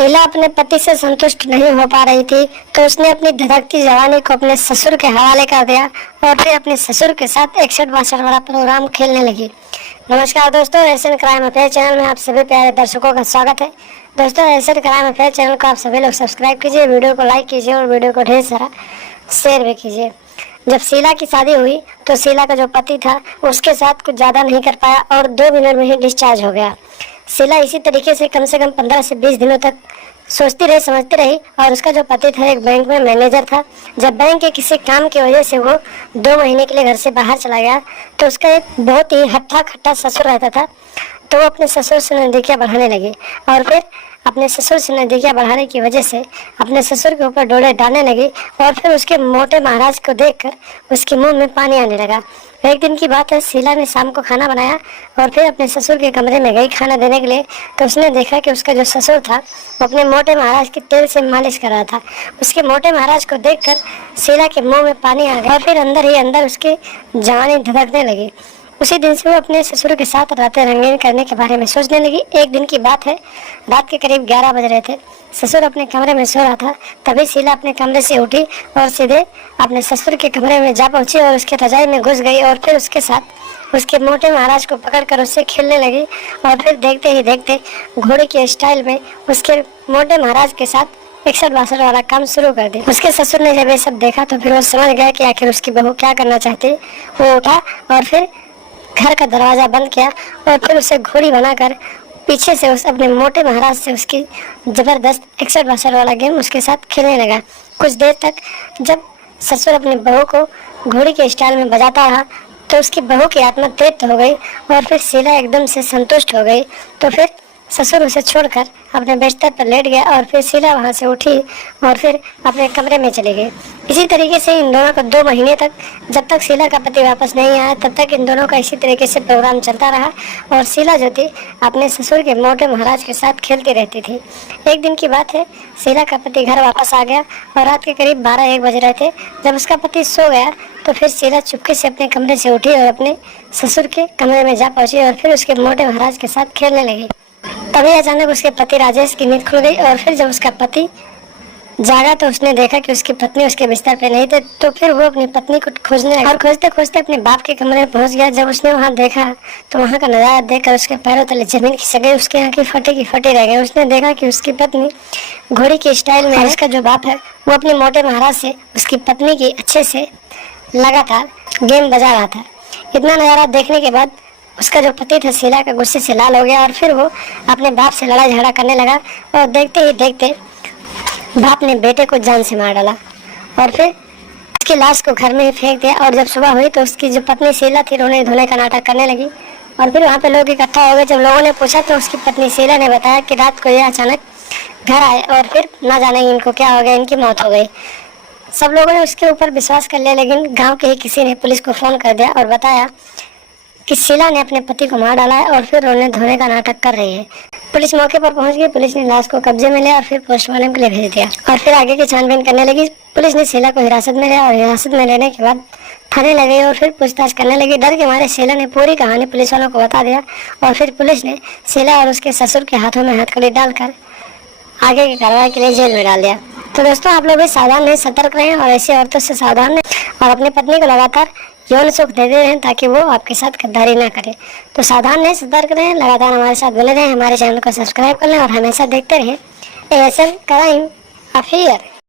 शीला अपने पति से संतुष्ट नहीं हो पा रही थी, तो उसने अपनी धधकती जवानी को अपने ससुर के हवाले कर दिया और फिर अपने ससुर के साथ 61-62 वाला प्रोग्राम खेलने लगी। नमस्कार दोस्तों, एशियन क्राइम अफेयर चैनल में आप सभी प्यारे दर्शकों का स्वागत है। दोस्तों, एशियन क्राइम अफेयर चैनल को आप सभी लोग सब्सक्राइब कीजिए, वीडियो को लाइक कीजिए और वीडियो को ढेर सारा शेयर भी कीजिए। जब शीला की शादी हुई तो शीला का जो पति था उसके साथ कुछ ज़्यादा नहीं कर पाया और 2 मिनट में ही डिस्चार्ज हो गया। शीला इसी तरीके से कम 15 से 20 दिनों तक सोचती रही, समझती रही और उसका जो पति था एक बैंक में मैनेजर था। जब बैंक के किसी काम की वजह से वो 2 महीने के लिए घर से बाहर चला गया तो उसका एक बहुत ही हट्टा खट्टा ससुर रहता था, तो वो अपने ससुर से नज़दीकियाँ बढ़ाने लगी और फिर अपने ससुर से नज़दीकियाँ बढ़ाने की वजह से अपने ससुर के ऊपर डोले डालने लगी और फिर उसके मोटे महाराज को देखकर उसके मुंह में पानी आने लगा। एक दिन की बात है, शीला ने शाम को खाना बनाया और फिर अपने ससुर के कमरे में गई खाना देने के लिए, तो उसने देखा कि उसका जो ससुर था वो अपने मोटे महाराज के तेल से मालिश कर रहा था। उसके मोटे महाराज को देखकर शीला के मुंह में पानी आ गया और फिर अंदर ही अंदर उसकी जवानी धधकने लगी। उसी दिन से वो अपने ससुर के साथ रातें रंगीन करने के बारे में सोचने लगी। एक दिन की बात है, रात के करीब 11 बज रहे थे। ससुर अपने कमरे में सो रहा था, तभी शीला अपने कमरे से उठी और सीधे अपने ससुर के कमरे में जा पहुंची और उसके रजाई में घुस गई और फिर उसके साथ उसके मोटे महाराज को पकड़कर उससे खेलने लगी और फिर देखते ही देखते घोड़े के स्टाइल में उसके मोटे महाराज के साथ 61-62 वाला काम शुरू कर दिया। उसके ससुर ने जब ये सब देखा तो फिर वो समझ गया कि आखिर उसकी बहू क्या करना चाहती। वो उठा और फिर घर का दरवाजा बंद किया और फिर उसे घोड़ी बनाकर पीछे से उस अपने मोटे महाराज से उसकी जबरदस्त 61-62 वाला गेम उसके साथ खेलने लगा। कुछ देर तक जब ससुर अपनी बहू को घोड़ी के स्टाइल में बजाता रहा तो उसकी बहू की आत्मा तृप्त हो गई और फिर शीला एकदम से संतुष्ट हो गई। तो फिर ससुर उसे छोड़कर अपने बिस्तर पर लेट गया और फिर शीला वहाँ से उठी और फिर अपने कमरे में चली गई। इसी तरीके से इन दोनों को 2 महीने तक, जब तक शीला का पति वापस नहीं आया तब तक इन दोनों का इसी तरीके से प्रोग्राम चलता रहा और शीला जो थी अपने ससुर के मोटे महाराज के साथ खेलती रहती थी। एक दिन की बात है, शीला का पति घर वापस आ गया और रात के करीब 12-1 बज रहे थे। जब उसका पति सो गया तो फिर शीला चुपके से अपने कमरे से उठी और अपने ससुर के कमरे में जा पहुँची और फिर उसके मोटे महाराज के साथ खेलने लगी। तभी अचानक उसके पति राजेश की नींद खुल गई और फिर जब उसका पति जागा तो उसने देखा कि उसकी पत्नी उसके बिस्तर पे नहीं थे। तो फिर वो अपनी पत्नी को खोजने लगा और खोजते खोजते अपने बाप के कमरे में पहुंच गया। जब उसने वहां देखा तो वहां का नजारा देखकर उसके पैरों तले जमीन खिसक गई, उसकी आंखें फटी की फटी रह गई। उसने देखा कि उसकी पत्नी घोड़ी के स्टाइल में, उसका जो बाप है वो अपने मोटे महाराज से उसकी पत्नी की अच्छे से लगातार गेम बजा रहा था। इतना नजारा देखने के बाद उसका जो पति था शीला का गुस्से से लाल हो गया और फिर वो अपने बाप से लड़ाई झगड़ा करने लगा और देखते ही देखते बाप ने बेटे को जान से मार डाला और फिर उसकी लाश को घर में ही फेंक दिया। और जब सुबह हुई तो उसकी जो पत्नी शीला थी रोने धोने का नाटक करने लगी और फिर वहाँ पे लोग इकट्ठा हो गए। जब लोगों ने पूछा तो उसकी पत्नी शीला ने बताया कि रात को ये अचानक घर आए और फिर ना जाने इनको क्या हो गया, इनकी मौत हो गई। सब लोगों ने उसके ऊपर विश्वास कर लिया, लेकिन गाँव के ही किसी ने पुलिस को फ़ोन कर दिया और बताया कि शीला ने अपने पति को मार डाला है और फिर रोने धोने का नाटक कर रही है। पुलिस मौके पर पहुंच गई। पुलिस ने लाश को कब्जे में लिया और फिर पोस्टमार्टम के लिए भेज दिया और फिर आगे की छानबीन करने लगी। पुलिस ने शीला को हिरासत में लिया और हिरासत में लेने के बाद थाने ले गई और फिर पूछताछ करने लगी। डर के मारे शीला ने पूरी कहानी पुलिस वालों को बता दिया और फिर पुलिस ने शीला और उसके ससुर के हाथों में हथकड़ी डालकर आगे की कार्रवाई के लिए जेल में डाल दिया। तो दोस्तों, आप लोग भी सावधान रहें, सतर्क रहें और ऐसी औरतों से सावधान रहें और अपनी पत्नी को लगातार यौन सुख देते रहें ताकि वो आपके साथ गद्दारी ना करे। तो सावधान रहें, सतर्क रहें, लगातार हमारे साथ बने रहें। हमारे चैनल को सब्सक्राइब कर लें और हमेशा देखते रहें एशियन क्राइम अफेयर।